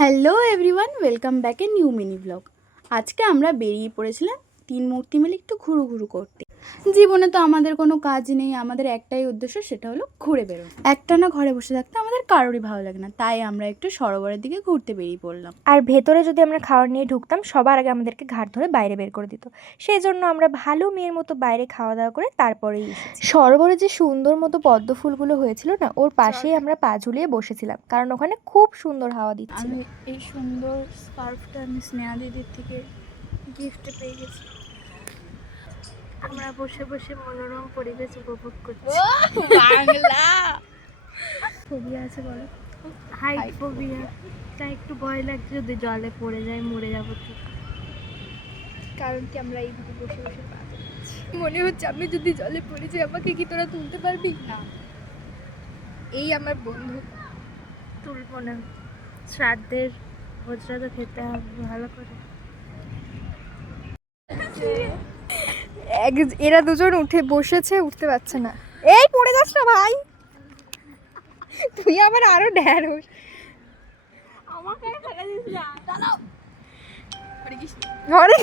Hello everyone, welcome back a new mini blog. আজকে আমরা বেরিয়ে পড়েছিলাম তিন মূর্তি মিলে একটু ঘুরু করতে। জীবনে তো আমাদের কোনো কাজ নেই, আমাদের একটাই উদ্দেশ্য, সেটা হলো ঘুরে বেরোনো। একটানা ঘরে বসে থাকতে আমাদের কারোরই ভালো লাগে না, তাই আমরা একটু সরোবরের দিকে ঘুরতে বেরিয়ে পড়লাম। আর ভেতরে যদি আমরা খাবার নিয়ে ঢুকতাম, সবার আগে আমাদেরকে ঘাট ধরে বাইরে বের করে দিত। সেই জন্য আমরা ভালো মেয়ের মতো বাইরে খাওয়া দাওয়া করে তারপরেই এসেছি। সরোবরে যে সুন্দর মতো পদ্ম ফুলগুলো হয়েছিল না, ওর পাশেই আমরা পা ঝুলিয়ে বসেছিলাম, কারণ ওখানে খুব সুন্দর হাওয়া দিচ্ছিল। আমি এই সুন্দর স্কার্ফটা আমি স্নেহা দিদির থেকে গিফটে পেয়ে গেছি। আমরা বসে বসে মনোরম পরিবেশ উপভোগ করছি। বাংলা ফোবিয়া আছে বলো? Height phobia. তাই একটু ভয় লাগছে, যদি জলে পড়ে যায় মরে যাবো তো। কারণ কি আমরা এইভাবে বসে বসে মনে হচ্ছে আমি যদি জলে পড়ে যাই, আমাকে কি তোরা তুলতে পারবি না? এই আমার বন্ধু। তুলবো না, শ্রাদ্ধের ভোজটা তো খেতে হবে ভালো করে। এরা দুজন উঠে বসেছে, উঠতে পারছে না। এই পড়ে যাস না ভাই, তুই আবার আরো ঢ্যাঁড়স। আমাকে ফেলে দিস না, দাঁড়াও। ঘরে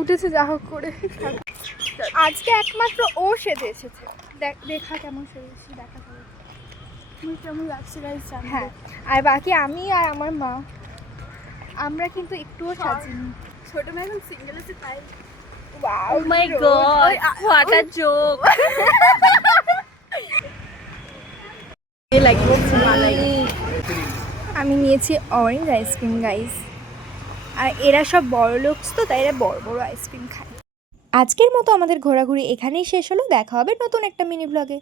উঠেছে যা হোক করে। আজকে একমাত্র ও সেজে এসেছে। দেখা কেমন সেজেছি, দেখা কেমন তুমি কেমন লাগছে গাইস। হ্যাঁ, আর বাকি আমি আর আমার মা, আমরা কিন্তু একটুও সাজিনি। ছোট মেয়ে এখন সিঙ্গেল আছে তাই। ও মাই গড, হোয়াট আ জোক। আমি নিয়েছি অরেঞ্জ আইসক্রিম গাইস, আর এরা সব বড় লোক তো, তাই এরা বড় বড় আইসক্রিম খায়। আজকের মতো আমাদের ঘোরাঘুরি এখানেই শেষ হলো। দেখা হবে নতুন একটা মিনি ব্লগে।